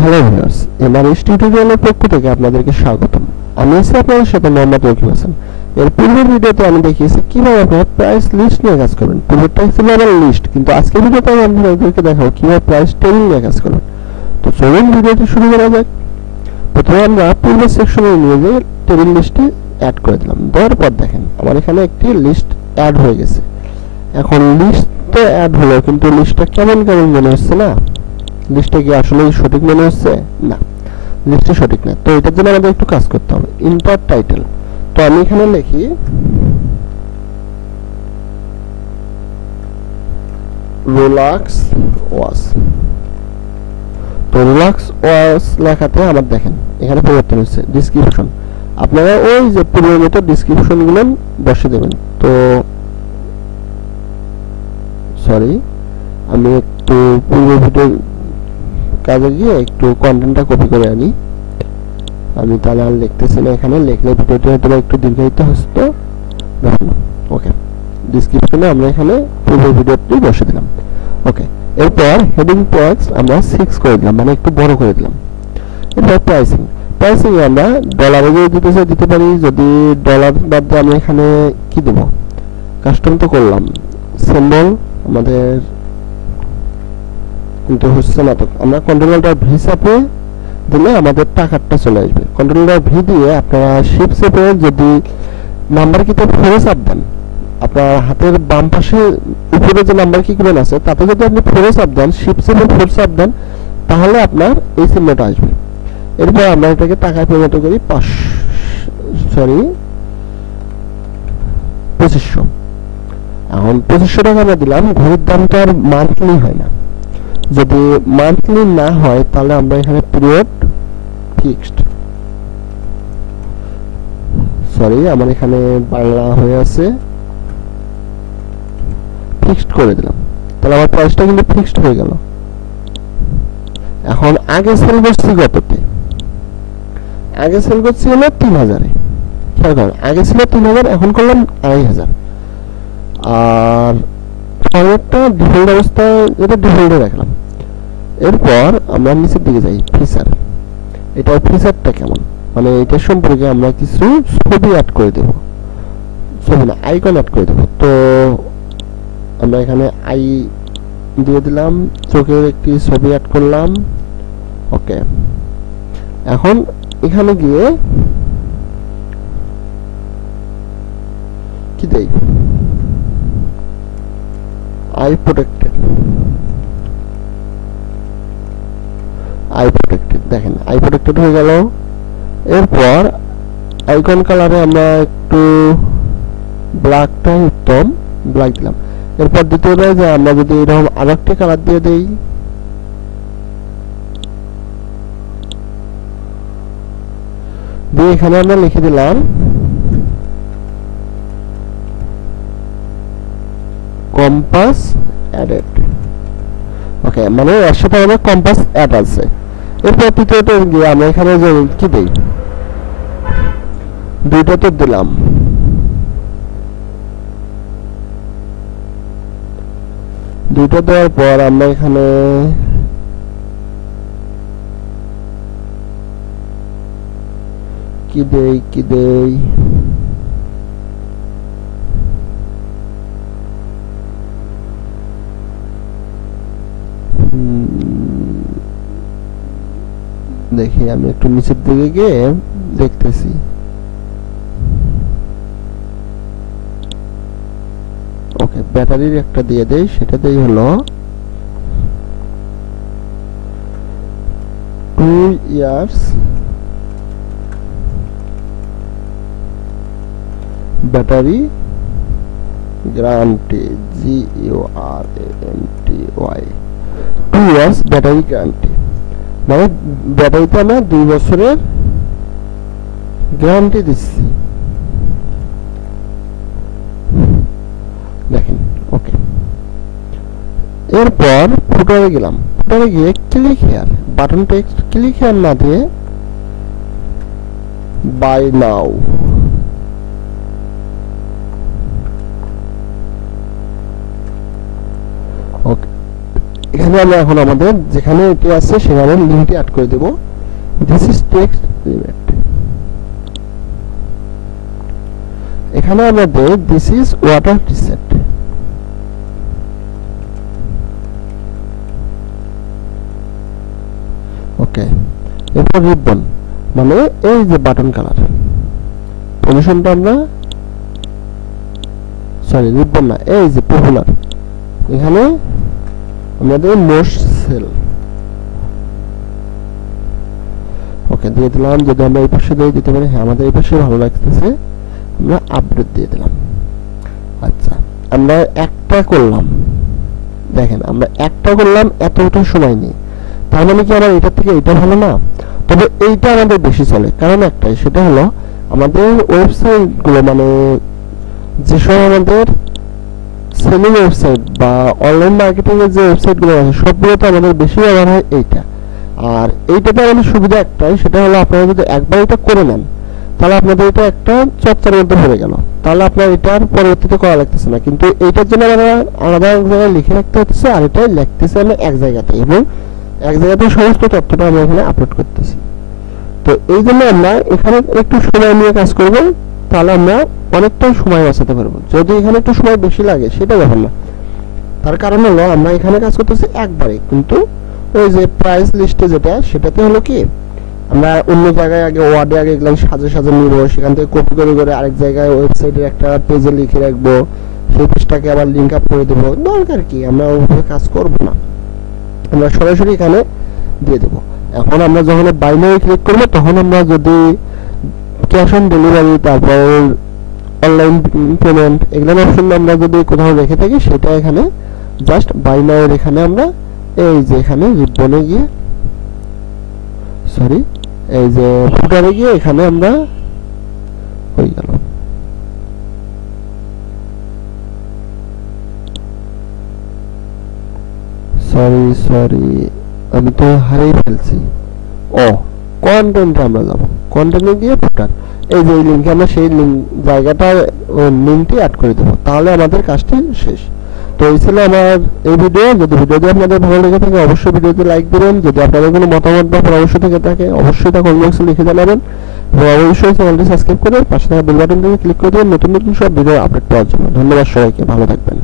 Hello viewers, Mrs টিউটোরিয়ালের পক্ষ থেকে আপনাদেরকে স্বাগতম। আমি আছি আপনাদের সাথে মোহাম্মদ রকিব হাসান। এর পূর্বের ভিডিওতে আমি দেখিয়েছি কিভাবে আপনারা প্রাইস লিস্ট নিয়ে কাজ করবেন। পূর্বেরটাই ছিল আমার লিস্ট, কিন্তু আজকের ভিডিওতে আমি আপনাদেরকে দেখাবো কিভাবে প্রাইস টেবিল নিয়ে কাজ করবেন। তো চলুন ভিডিওটি শুরু করা যাক। প্রথমে আমরা পূর্বের সেকশনে নিয়ে গিয়ে টেবিল লিস্টে অ্যাড করে দিলাম। দেওয়ার পর দেখেন আমার এখানে একটি লিস্ট অ্যাড হয়ে গেছে। এখন লিস্ট তো অ্যাড হলো, কিন্তু লিস্টটা কেমন কেমন মনে হচ্ছে না? লিস্টে কি আসলে সঠিক মনে হচ্ছে? না, লিস্টে সঠিক না। তো এটার জন্য আমাদের একটু কাজ করতে হবে। ইনপার টাইটেল, তো আমি এখানে লিখি রিল্যাক্স ওয়াশ। তো রিল্যাক্স ওয়াশ লেখাতে আমার দেখেন এখানে পরিবর্তন হচ্ছে। ডেসক্রিপশন আপনারা ওই যে পূর্বের মতো ডেসক্রিপশন গুলো বসে দেবেন। তো সরি, আমি একটু পূর্বের ভিডিও কাজে গিয়ে একটু কন্টেন্টটা কপি করে আনি। আমি তাহলে আর লিখতেছি না, এখানে লিখলে ভিডিওটা হয়তো একটু দীর্ঘায়িত হচ্ছে। ওকে, ডেসক্রিপশনে আমরা এখানে পূর্বের ভিডিওটি বসে দিলাম। ওকে, এরপর হেডিং ট্যাগস আমরা 6 করে দিলাম, মানে একটু বড় করে দিলাম। এরপর প্রাইসিং এ আমরা ডলারে যদি দিতে চাই দিতে পারি। যদি ডলার বাদ দিয়ে আমরা এখানে কি দেব, কাস্টম তো করলাম সিম্বল আমাদের, কিন্তু হচ্ছে না। তো আমরা কন্ট্রোল ভি চাপে দিলে আমাদের টাকাটা চলে আসবে। কন্ট্রোল ভি দিয়ে আপনারা শিফট চেপে যদি নাম্বার কিতে ফোরে চাপ দেন, আপনার হাতের বাম পাশে উপরে যে নাম্বার কি গুলো আছে তাতে যদি আপনি ফোরে চাপ দেন, শিফট চেপে ফোর চাপ দেন, তাহলে আপনার এই চিহ্নটা আসবে। এরপর আমরা এটাকে টাকায় পরিণত করি 2500। এখন 2500 টাকা আমরা দিলাম। ঘড়ির দামটা আর মান্থলি হয় না। যদি মান্থলি না হয় তাহলে আমরা এখানে পিরিয়ড ফিক্সড, সরি আমার এখানে বাংলা হয়ে আছে, ফিক্সড করে দিলাম। তাহলে আমার প্রাইসটা কিন্তু ফিক্সড হয়ে গেল। এখন আগে সেল করছি কততে? আগে সেল করছি হলো 3000 এ। খেয়াল করেন, আগে ছিল 3000, এখন করলাম 2500। আর ফরম্যাটটা ডিফল্ট অবস্থায়, এটা ডিফল্টে রাখলাম। এরপর আমরা নিচের দিকে যাই, ফিচার। এটার ফিচারটা কেমন, মানে এটা সম্পর্কে আমরা কিছু ছবি অ্যাড করে দেব, ছবি না আইকন অ্যাড করে দেব। তো আমরা এখানে আই দিয়ে দিলাম, চোখের একটি ছবি অ্যাড করলাম। ওকে, এখন এখানে গিয়ে কি দেই, আই প্রোটেক্টেড। দেখেন আই প্রোটেক্টেড হয়ে গেল। এরপর আইকন কালারে আমরা একটু ব্ল্যাকটা উত্তম, ব্ল্যাক দিলাম। এরপর দ্বিতীয়টা যে আমরা যদি এরকম আরেকটা কালার দিয়ে দেই, দিয়ে এখানে আমরা লিখে দিলাম কম্পাস অ্যাডেড। ওকে, মানে এর সাথে আমাদের কম্পাস অ্যাড আছে। এরপর তৃতীয়টা গিয়ে আমরা এখানে যে কি দেই, দুইটা তো দিলাম। দুইটা দেওয়ার পর আমরা এখানে কি দেই, দেখি আমি একটু নিচের দিকে গিয়ে দেখতেছি। ওকে, ব্যাটারির একটা দিয়ে দেই, সেটা দেই হলো 2 years battery guarantee, GURANTY 2 years battery guarantee, মানে ব্যাটারিতে আমরা 2 বছরের গ্যারান্টি দিচ্ছি। দেখেন, ওকে। এরপর ফুটারে গেলাম, ফুটারে গিয়ে click here, button text click here না দিয়ে বাই নাও। ওকে, এখানে আমরা এখন আমাদের যেখানে এটি আছে সেখানে লিঙ্কটি অ্যাড করে দেব। This is text limit. এখানে আমরা দেব this is water reset. Okay, এরপর রিবন মানে এই যে বাটন কালার, পজিশনটা আমরা সরি রিবন না, এই যে পপুলার, এখানে আমাদের মোস্ট সেল। ওকে দিয়ে দিলাম। যদি আমরা এই পাশে দিয়ে দিতে পারি, হ্যাঁ আমাদের এই পাশে ভালো লাগতেছে, আমরা আপডেট দিয়ে দিলাম। আচ্ছা আমরা একটা করলাম, দেখেন আমরা একটা করলাম, এতটা সময় নেই, তার মানে কি আমার এটা থেকে এটা ভালো না? তবে এইটা আমাদের বেশি চলে, কারণ একটাই, সেটা হলো আমাদের ওয়েবসাইট গুলো মানে যেসব আমাদের সেলিং ওয়েবসাইট বা অনলাইন মার্কেটিং এর যে ওয়েবসাইট গুলো আছে সবগুলোতে আমাদের বেশি ব্যবহার হয় এইটা। আর এইটাতে আমাদের সুবিধা একটাই, সেটা হলো আপনারা যদি একবার এটা করে নেন তাহলে আপনাদের এটা একটা চর্চার মধ্যে পড়ে গেল, তাহলে আপনার এটার পরবর্তীতে করা লাগতেছে না। কিন্তু এইটার জন্য আমরা আলাদা এক জায়গায় লিখে রাখতে হচ্ছে, আর এটা লিখতেছে আমরা এক জায়গাতে, এবং এক জায়গাতে সমস্ত তথ্যটা আমরা এখানে আপলোড করতেছি। তো এই জন্য আমরা এখানে একটু সময় নিয়ে কাজ করব, তাহলে আমরা অনেকটাই সময় বাঁচাতে পারবো। যদি এখানে একটু সময় বেশি লাগে সেটা ব্যাপার না, তার কারণ হলো আমরা এখানে কাজ করতেছি একবারে, কিন্তু ওই যে প্রাইস লিস্টে যেটা সেটাতে হলো কি আমরা অন্য জায়গায় আগে ওয়ার্ডে আগে এগুলো সাজে সাজে নিব, সেখান থেকে কপি করে করে আরেক জায়গায় ওয়েবসাইটের একটা পেজে লিখে রাখবো, সেই পেজটাকে আবার লিঙ্ক আপ করে দেবো। দরকার কি, আমরা ওইভাবে কাজ করব না, আমরা সরাসরি এখানে দিয়ে দেবো। এখন আমরা যখন বাইনারি ক্লিক করব তখন আমরা যদি ক্যাশ অন ডেলিভারি, তারপর অনলাইন পেমেন্ট, এগুলো অপশন আমরা যদি কোথাও রেখে থাকি সেটা এখানে জাস্ট বাইনারি, এখানে আমরা এই যে এখানে রিবনে গিয়ে সরি এই যে ফুটারে গিয়ে এখানে আমরা হয়ে গেল। সরি আমি তো হারিয়ে ফেলছি। ও কন্টেন্টে আমরা যাব, কন্টেন্টে গিয়ে ফুটার, এই যে এই লিঙ্কে আমরা সেই জায়গাটা লিঙ্কটি অ্যাড করে দেবো, তাহলে আমাদের কাজটি শেষ। তো এই ছিল আমার এই ভিডিও। যদি ভিডিওটি আপনাদের ভালো লেগে থাকে অবশ্যই ভিডিওতে লাইক দিবেন। যদি আপনাদের কোনো মতামত বা পরামর্শ থেকে থাকে অবশ্যই তা কমেন্ট বক্সে লিখে জানাবেন, এবং অবশ্যই চ্যানেলটি সাবস্ক্রাইব করে পাশে থাকা বেল বাটনটিতে ক্লিক করে দেবেন নতুন নতুন সব ভিডিও আপডেট পাওয়ার জন্য। ধন্যবাদ সবাইকে, ভালো থাকবেন।